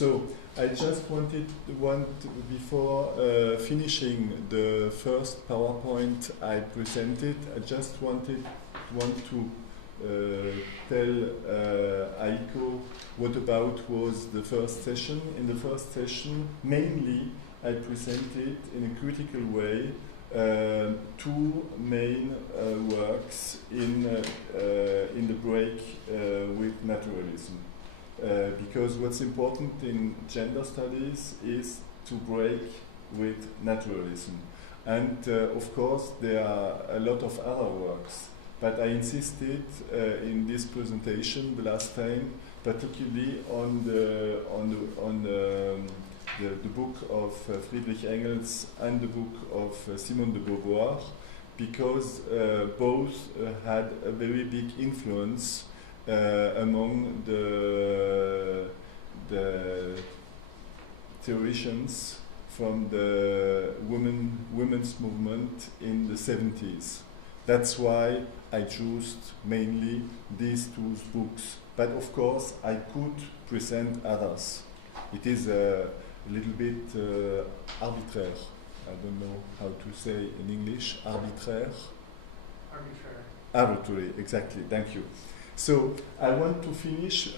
So I just before finishing the first PowerPoint I presented, I just want to tell Aiko what about was the first session. In the first session, mainly I presented in a critical way two main works in the break with naturalism. Because what's important in gender studies is to break with naturalism. And of course there are a lot of other works, but I insisted in this presentation the last time particularly on the book of Friedrich Engels and the book of Simone de Beauvoir, because both had a very big influence among the theologians from the women's movement in the 70s. That's why I chose mainly these two books. But of course, I could present others. It is a little bit arbitraire. I don't know how to say in English. Arbitraire? Arbitrary, exactly. Thank you. So I want to finish.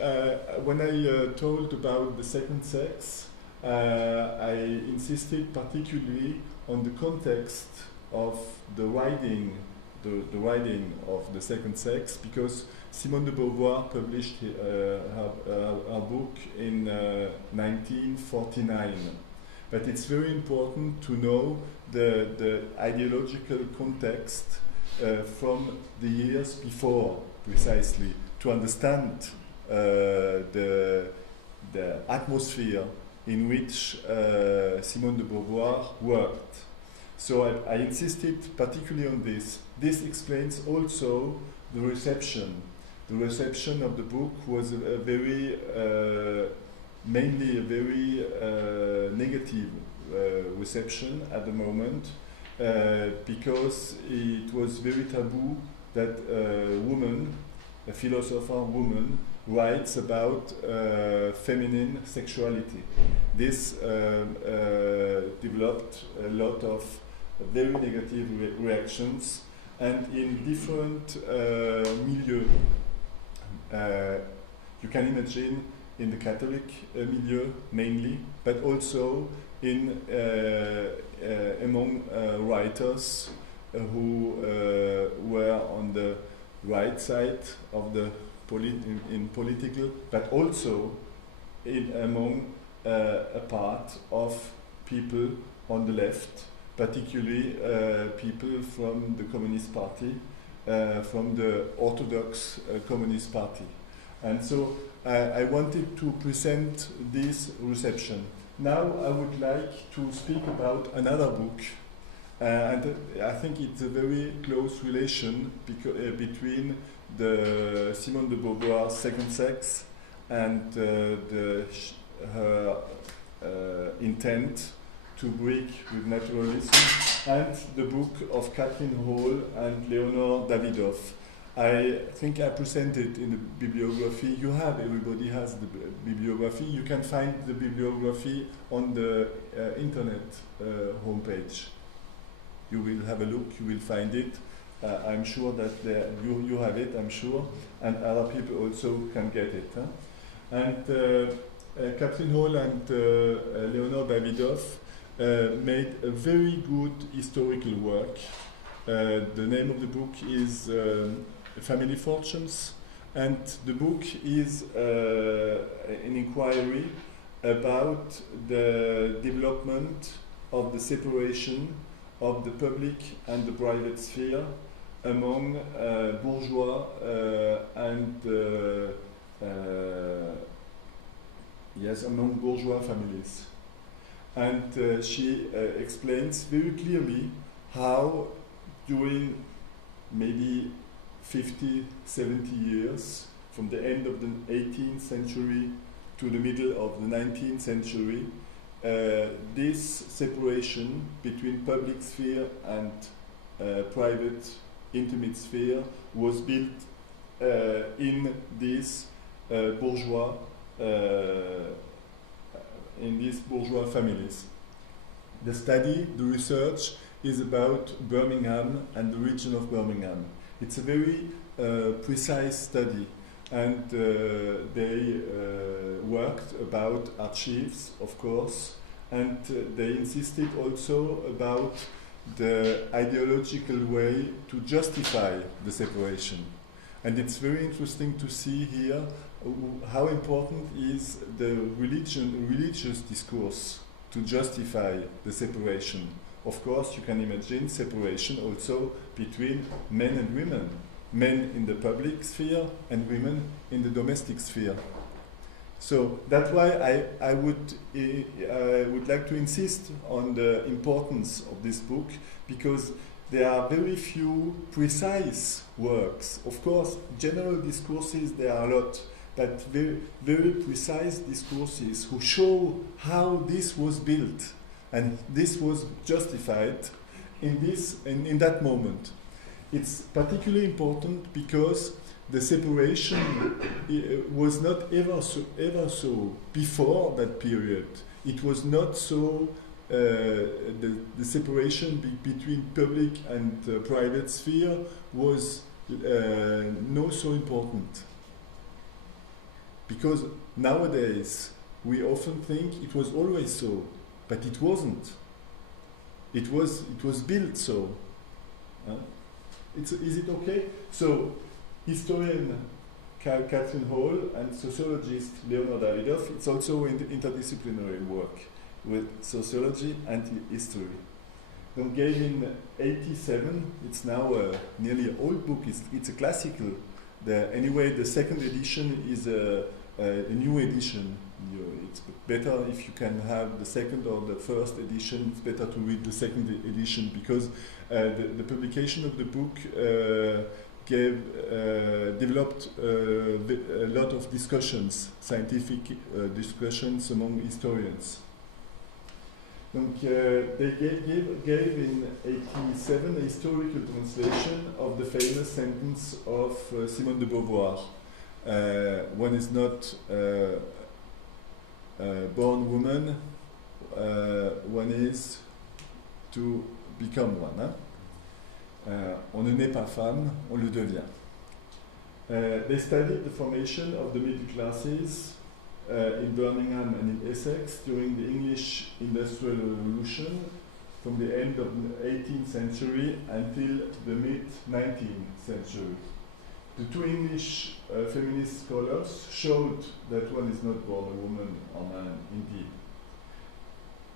When I told about the second sex, I insisted particularly on the context of the writing of the second sex, because Simone de Beauvoir published her book in 1949. But it's very important to know the ideological context from the years before, precisely, to understand the atmosphere in which Simone de Beauvoir worked. So I insisted particularly on this. This explains also the reception. The reception of the book was a very, mainly a very negative reception at the moment, because it was very taboo that a woman, a philosopher woman, writes about feminine sexuality. This developed a lot of very negative reactions, and in different milieux. You can imagine in the Catholic milieu mainly, but also in among writers who were on the right side of the in political, but also among a part of people on the left, particularly people from the Communist Party, from the Orthodox Communist Party. And so I wanted to present this reception. Now I would like to speak about another book, and I think it's a very close relation between the Simone de Beauvoir's Second Sex and her intent to break with naturalism, and the book of Catherine Hall and Leonore Davidoff. I think I presented in the bibliography. Everybody has the bibliography. You can find the bibliography on the internet homepage. You will have a look, you will find it. I'm sure that you have it, I'm sure, and other people also can get it. Huh? And Catherine Hall and Leonore Davidoff made a very good historical work. The name of the book is Family Fortunes, and the book is an inquiry about the development of the separation of the public and the private sphere among bourgeois and among bourgeois families. And she explains very clearly how during maybe 50, 70 years, from the end of the 18th century to the middle of the 19th century, this separation between public sphere and private intimate sphere was built in this bourgeois in these bourgeois families. The study, the research, is about Birmingham and the region of Birmingham. It's a very precise study, and they worked about archives, of course, and they insisted also about the ideological way to justify the separation. And it's very interesting to see here how important is the religious discourse to justify the separation. Of course, you can imagine separation also between men and women, men in the public sphere and women in the domestic sphere. So that's why I would like to insist on the importance of this book, because there are very few precise works. Of course, general discourses, there are a lot, but very, very precise discourses who show how this was built and this was justified in that moment. It's particularly important because the separation was not ever so before that period. It was not so, the separation between public and private sphere was not so important. Because nowadays we often think it was always so, but it wasn't. It was built so. Is it okay? So, historian Catherine Hall and sociologist Leonard Davidoff, it's also in interdisciplinary work with sociology and history. Then gave in 87, it's now nearly an old book, it's a classical. Anyway, the second edition is a new edition. It's better if you can have the second or the first edition. It's better to read the second edition because the publication of the book developed a lot of discussions, scientific discussions among historians. Donc, they gave in 87 a historical translation of the famous sentence of Simone de Beauvoir. One is not born woman, one is to become one. Hein? On ne naît pas femme, on le devient. They studied the formation of the middle classes in Birmingham and in Essex during the English Industrial Revolution from the end of the 18th century until the mid-19th century. The two English feminist scholars showed that one is not born a woman or man, indeed.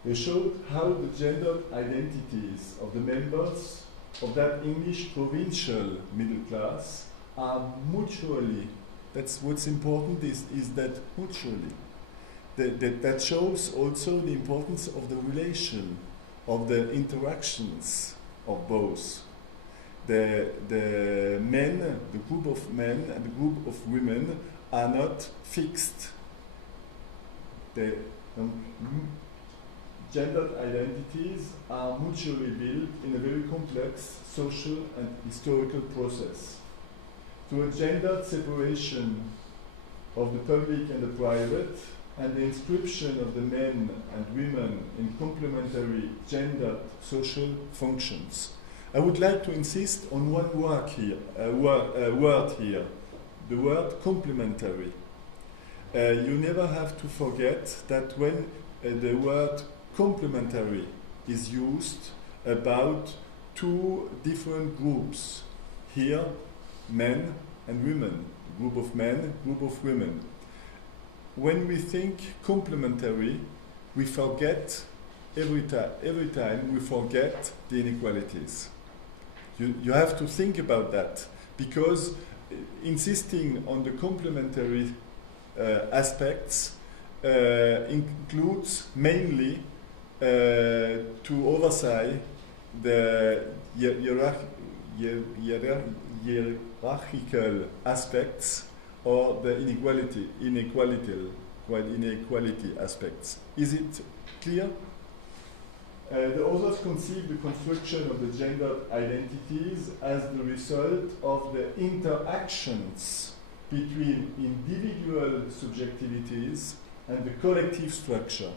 They showed how the gendered identities of the members of that English provincial middle class are mutually, that's what's important is that mutually. That shows also the importance of the relation, of the interactions of both. The men, the group of men and the group of women are not fixed. The gendered identities are mutually built in a very complex social and historical process. To a gendered separation of the public and the private, and the inscription of the men and women in complementary gendered social functions. I would like to insist on one word here, the word complementary. You never have to forget that when the word complementary is used about two different groups, here men and women, group of men, group of women. When we think complementary, we forget every time we forget the inequalities. You have to think about that, because insisting on the complementary aspects includes mainly to oversee the hierarchical aspects or the inequality aspects. Is it clear? The authors conceive the construction of the gendered identities as the result of the interactions between individual subjectivities and the collective structure.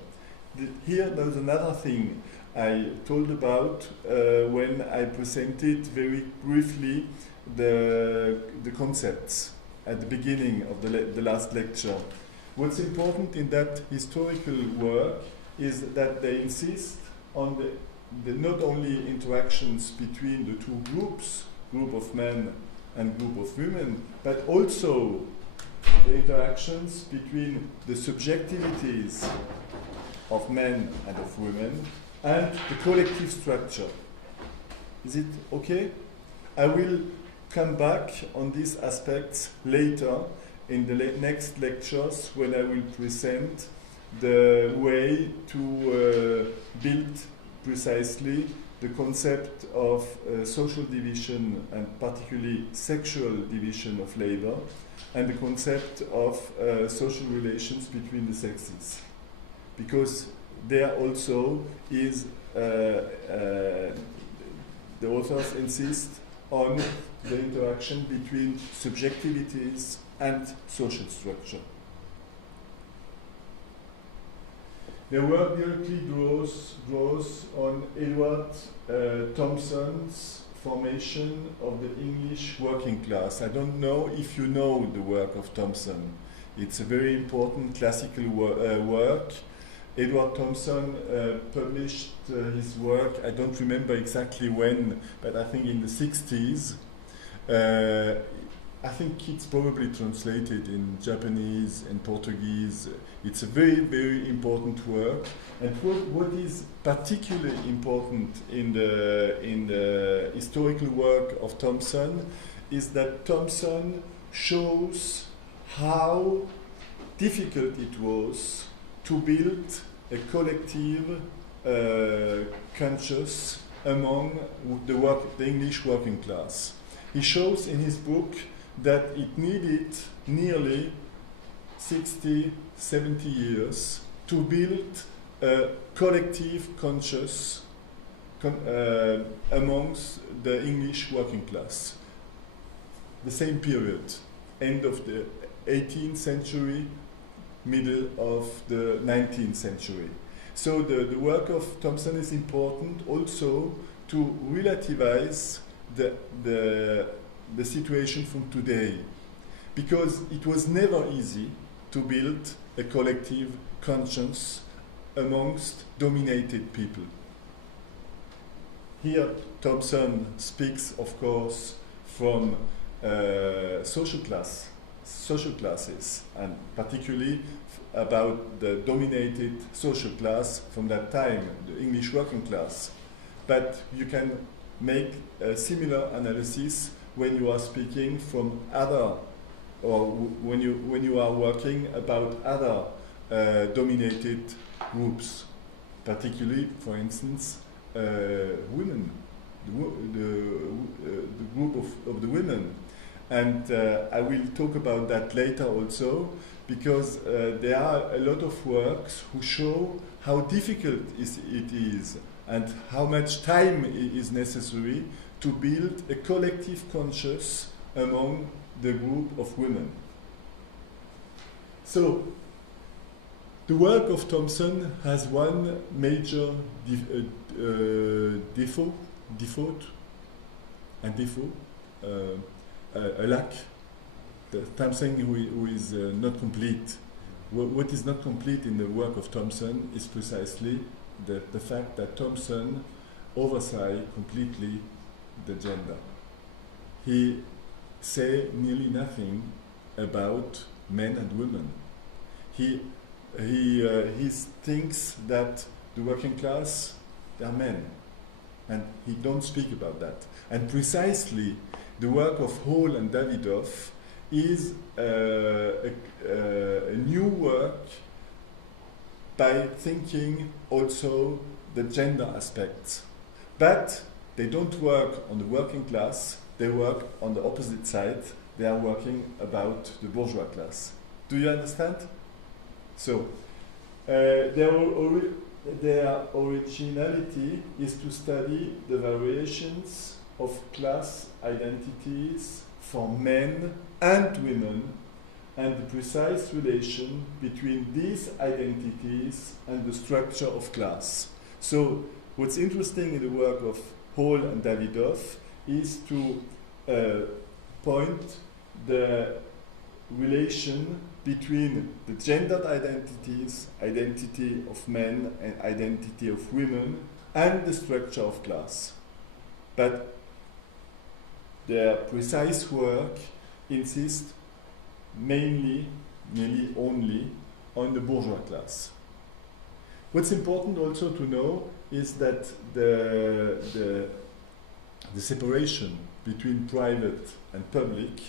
here there's another thing I told about when I presented very briefly the concepts at the beginning of the last lecture. What's important in that historical work is that they insist on the not only interactions between the two groups, group of men and group of women, but also the interactions between the subjectivities of men and of women and the collective structure. Is it okay? I will come back on these aspects later in the next lectures when I will present the way to build precisely the concept of social division and particularly sexual division of labor and the concept of social relations between the sexes. Because there also is, the authors insist on the interaction between subjectivities and social structure. The work directly draws on Edward Thompson's formation of the English working class. I don't know if you know the work of Thompson. It's a very important classical work. Edward Thompson published his work, I don't remember exactly when, but I think in the 60s. I think it's probably translated in Japanese and Portuguese. It's a very, very important work. And what is particularly important in the historical work of Thompson is that Thompson shows how difficult it was to build a collective conscience among the English working class. He shows in his book that it needed nearly 60, 70 years to build a collective conscience amongst the English working class. The same period, end of the 18th century, middle of the 19th century. So the work of Thompson is important also to relativize the situation from today, because it was never easy to build a collective conscience amongst dominated people. Here Thompson speaks, of course, from social classes, and particularly about the dominated social class from that time, the English working class. But you can make a similar analysis when you are speaking from other, or when you are working about other dominated groups, particularly, for instance, women, the group of the women. And I will talk about that later also, because there are a lot of works who show how difficult it is and how much time is necessary to build a collective conscience among the group of women. So, the work of Thompson has one major default, a lack. Something who is not complete. What is not complete in the work of Thompson is precisely the fact that Thompson oversaw completely the gender. He say nearly nothing about men and women. He thinks that the working class, they are men, and he don't speak about that. And precisely the work of Hall and Davidoff is a new work by thinking also the gender aspects. But they don't work on the working class, they work on the opposite side. They are working about the bourgeois class. Do you understand? So, their originality is to study the variations of class identities for men and women, and the precise relation between these identities and the structure of class. So what's interesting in the work of Hall and Davidoff is to point the relation between the gendered identities, identity of men and identity of women, and the structure of class. But their precise work insists mainly, nearly only, on the bourgeois class. What's important also to know is that the separation between private and public,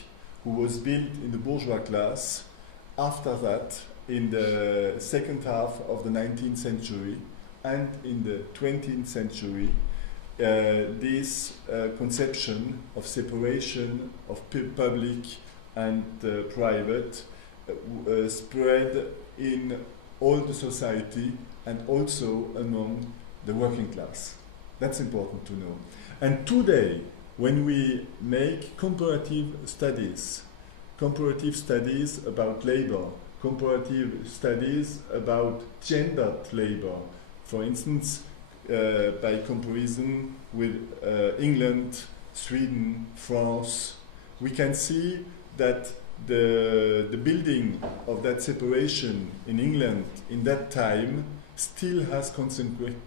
who was built in the bourgeois class, after that, in the second half of the 19th century and in the 20th century, this conception of separation of public and private spread in all the society and also among the working class. That's important to know. And today, when we make comparative studies about labor, comparative studies about gendered labor, for instance, by comparison with England, Sweden, France, we can see that the building of that separation in England in that time still has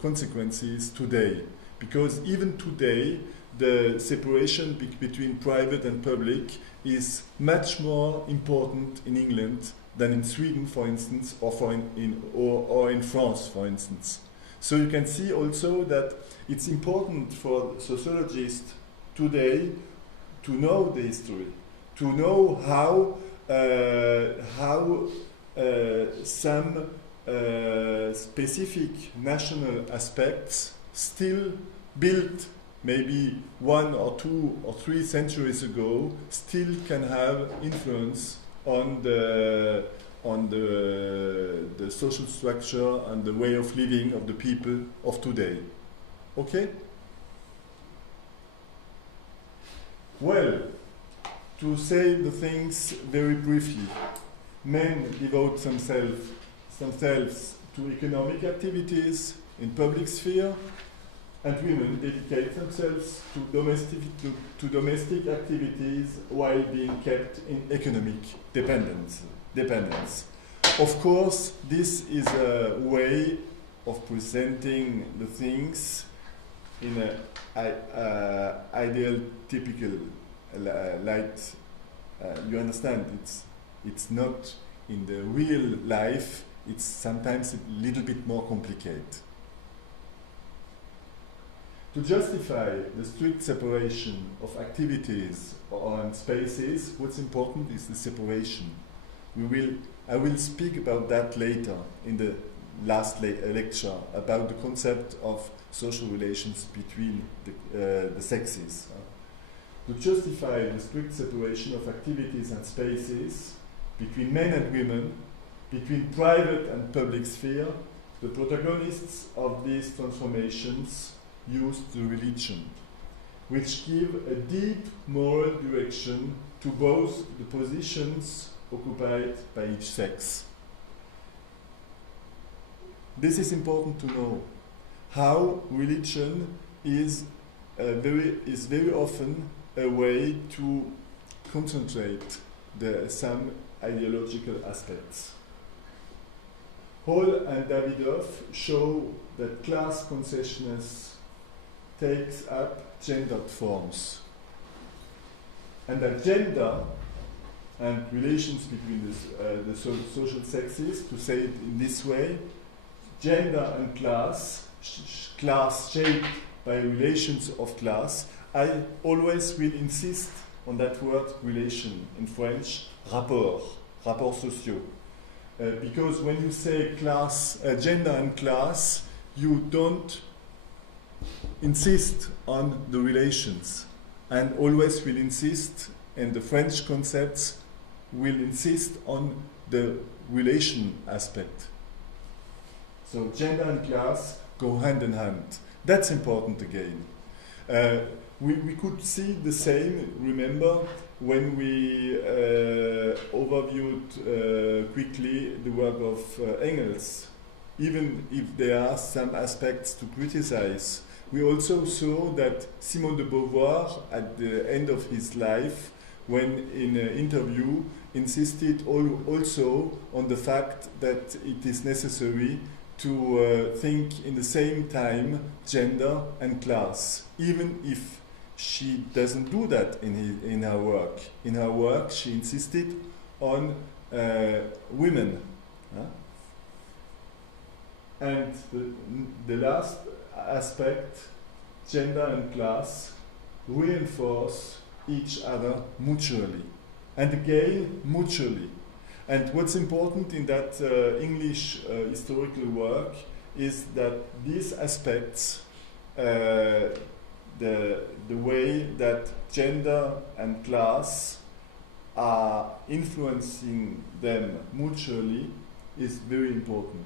consequences today. Because even today, the separation between private and public is much more important in England than in Sweden, for instance, or in France, for instance. So you can see also that it's important for sociologists today to know the history, to know how some specific national aspects still built maybe 1 or 2 or 3 centuries ago still can have influence on the social structure and the way of living of the people of today. Okay? Well, to say the things very briefly, men devote themselves to economic activities in public sphere, and women dedicate themselves to domestic activities while being kept in economic dependence. Of course, this is a way of presenting the things in an ideal, typical light. You understand, it's not in the real life, it's sometimes a little bit more complicated. To justify the strict separation of activities and spaces, what's important is the separation. I will speak about that later in the last lecture, about the concept of social relations between the sexes. To justify the strict separation of activities and spaces between men and women, between private and public sphere, the protagonists of these transformations used the religion, which give a deep moral direction to both the positions occupied by each sex. This is important to know, how religion is very often a way to concentrate some ideological aspects. Hall and Davidoff show that class consciousness takes up gendered forms, and that gender and relations between the social sexes, to say it in this way, gender and class, class shaped by relations of class. I always will insist on that word relation, in French, rapports sociaux. Because when you say class, gender and class, you don't insist on the relations, and always will insist, and the French concepts will insist on the relation aspect. So gender and class go hand in hand. That's important again. We could see the same, remember, when we overviewed quickly the work of Engels. Even if there are some aspects to criticize, we also saw that Simone de Beauvoir, at the end of his life, when in an interview, insisted also on the fact that it is necessary to think in the same time gender and class, even if she doesn't do that in her work. In her work, she insisted on women. And the last aspect, gender and class, reinforce each other mutually. And again, mutually. And what's important in that English historical work is that these aspects, the way that gender and class are influencing them mutually, is very important.